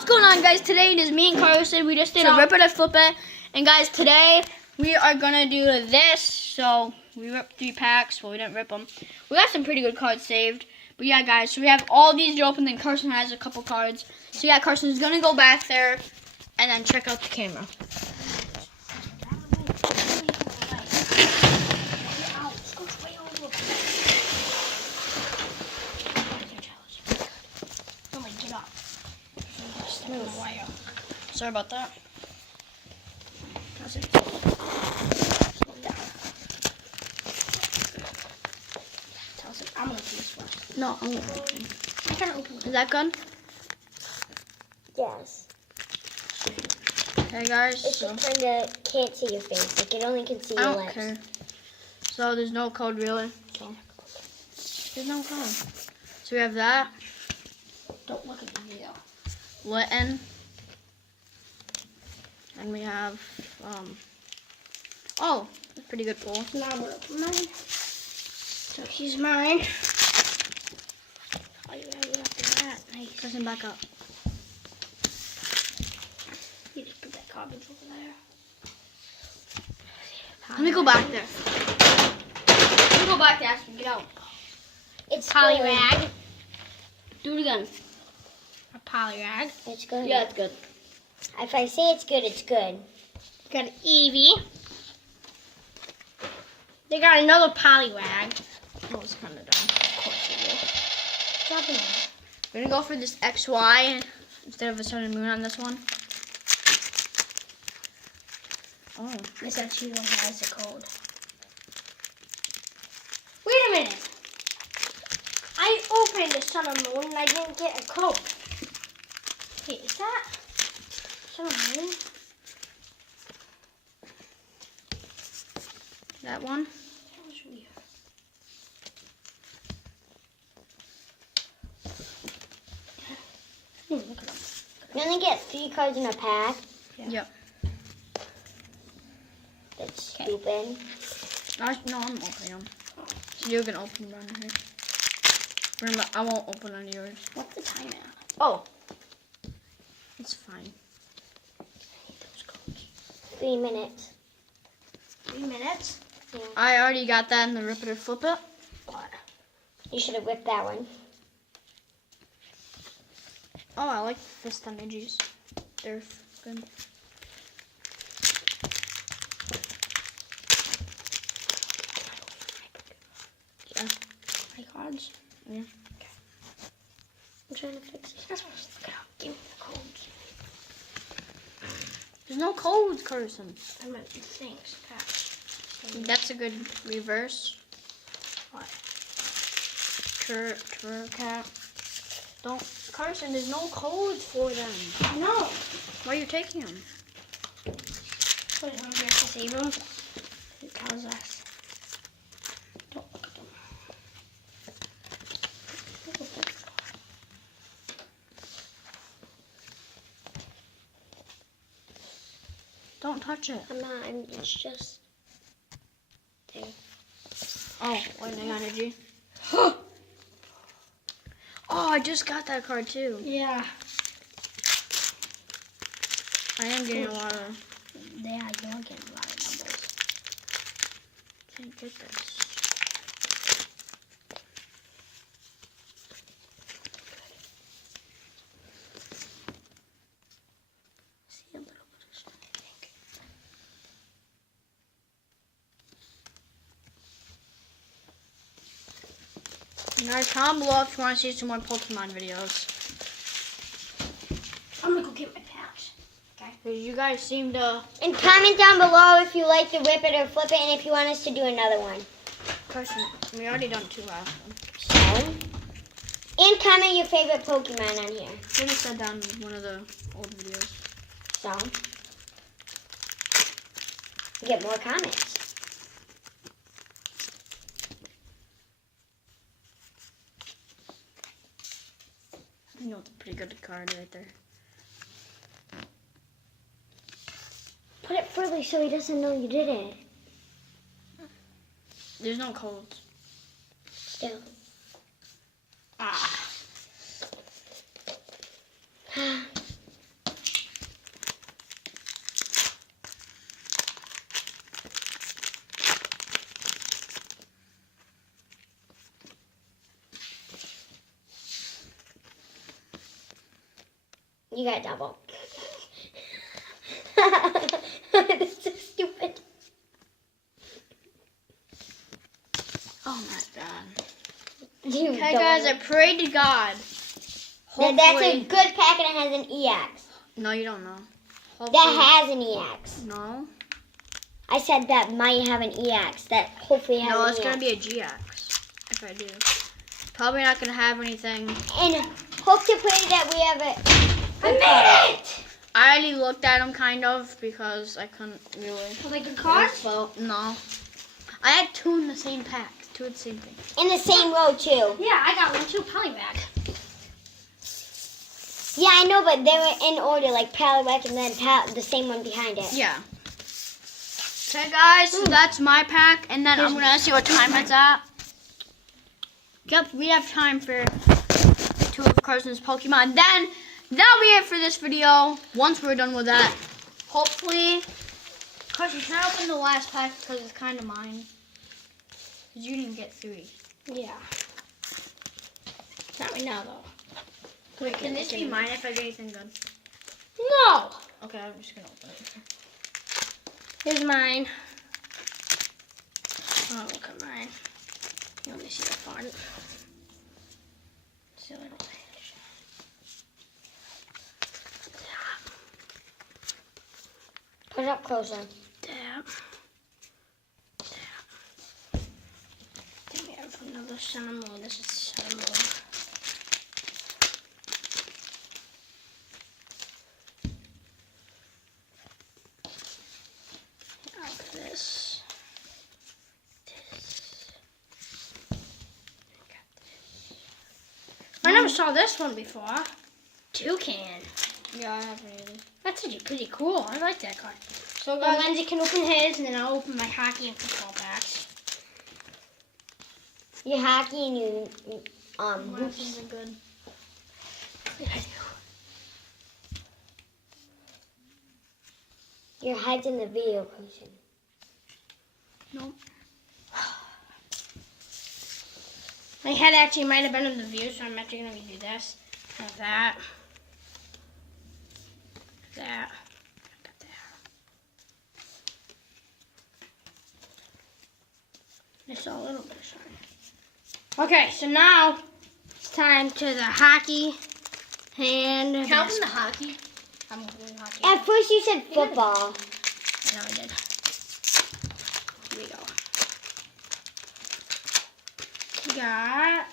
What's going on, guys? Today it is me and Carson. We just did a rip it or flip it. And guys, today we are gonna do this. So we ripped 3 packs. Well, we didn't rip them. We got some pretty good cards saved. But yeah, guys, so we have all these to open. Then Carson has a couple cards. So yeah, Carson's gonna go back there and then check out the camera. Sorry about that. I'm gonna open this first. No, I'm gonna open. I'm trying to open it. Is that good? Yes. Hey guys. It's So, just kind of can't see your face. Like it only can see I your don't lips. care. So there's no code really. So there's no code. So we have that. Don't look at the video. Litten. And we have oh, that's pretty good pull. Now I'm gonna open mine. So here's mine. Oh, you gotta after that. Nice. Press him back up. You just put that garbage over there. Let me go back there. Let me go back there, Aspen. Get out. It's Polyrag. Do it again. A polyrag. It's good. Yeah, it's good. If I say it's good, it's good. Got an Eevee. They got another polyrag. Oh, it's kind of dumb. Of course it is. Dropping it. We're gonna go for this XY instead of a sun and moon on this one. Oh. This actually one has a code. Wait a minute. I opened the sun and moon and I didn't get a code. Wait, is that sun and moon? That one? That was weird. Look at them. You only get 3 cards in a pack. Yep. That's stupid. No, I'm opening them. So you can open one here. Remember, I won't open on yours. What's the time at? Oh. It's fine. 3 minutes. 3 minutes? Yeah. I already got that in the rip it or flip it. What? You should have whipped that one. Oh, I like fist energies. They're good. Yeah. My cards? Yeah. Okay. I'm trying to fix it. That's what I was looking at. Give me the codes. There's no codes, Carson. I meant the things. That's a good reverse. What? Cat. Don't, Carson. There's no codes for them. No. Why are you taking them? Put it on here to save them. It tells us. Don't look at them. Don't touch it. I'm not. It's just there. Oh, lightning energy. Oh, I just got that card too. Yeah. I am getting a lot of. Yeah, you're getting a lot of numbers. Can't get this. See a little bit of something, I think. Guys, comment below if you want to see some more Pokemon videos. I'm gonna go get my packs. Okay. Because you guys seem to. And comment down below if you like to rip it or flip it, and if you want us to do another one. Carson, we already done 2 last one. So. And comment your favorite Pokemon on here. I think I said that in one of the old videos. So. Get more comments. You know, it's a pretty good card right there. Put it further so he doesn't know you did it. There's no codes. Still. Ah. You got double. This is so stupid. Oh my god. You Okay, don't. guys, I pray to God. Now, that's a Hopefully- good pack and it has an EX. No, you don't know. That Hopefully- has an EX. No. I said that might have an EX. That hopefully has No, an it's EX. gonna be a GX. If I do. Probably not gonna have anything. And hope to pray that we have it. I made it! I already looked at them kind of because I couldn't really. Are they good cards? Well, no. I had 2 in the same pack. 2 of the same thing. In the same row, too. Yeah, I got one too. Polybag. Yeah, I know, but they were in order, like Poliwag and then the same one behind it. Yeah. Okay, guys, so that's my pack, and then I'm gonna see what time it's at. Yep, we have time for 2 of Carson's Pokemon. Then that'll be it for this video. Once we're done with that, hopefully, Carson, can I open the last pack because it's kind of mine? Because you didn't get 3. Yeah. Not right now, though. Wait, can this be mine if I get anything good? No! Okay, I'm just gonna open it. Here's mine. Oh, look at mine. Let me see the font. See what it is. Put it up closer. Dab. Then we have another cinnamon. This is cinnamon. This. I never saw this one before. Toucan. Yeah, I have it. That's pretty cool. I like that card. So, Well, guys, Lindsay can open his, and then I'll open my hockey and football packs. Your hockey and your my hoops. things are good. Your head's in the video cushion. Nope. My head actually might have been in the view, so I'm actually going to do this. Have that. That. Got that. Just a little bit of shine. Okay, so now it's time to the hockey and Can I open the hockey? I'm opening hockey. At first you said football. I know I did. Here we go. We got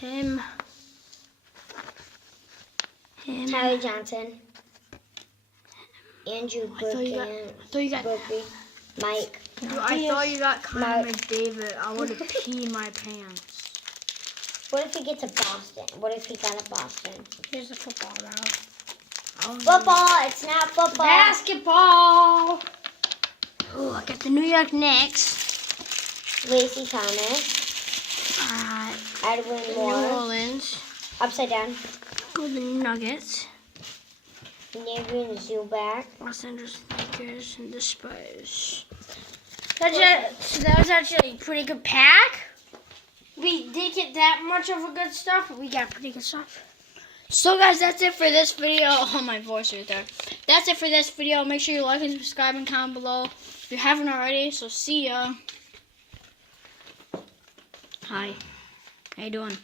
him. Tyler Johnson. Andrew I thought you got. Brooklyn. Mike. I thought you got Connor Mark. McDavid. I would have peed my pants. What if he gets a Boston? What if he got a Boston? Here's the football now. Football! It's not football! Basketball. Oh, I got the New York Knicks. Lacey Thomas. Edwin New Moore. Orleans. Upside down. Golden Nuggets. Navin Zuback. Los Angeles Lakers and the Spurs. So that was actually a pretty good pack. We didn't get that much of a good stuff, but we got pretty good stuff. So guys, that's it for this video. Oh, my voice right there. That's it for this video. Make sure you like and subscribe and comment below if you haven't already. So see ya. Hi. How you doing?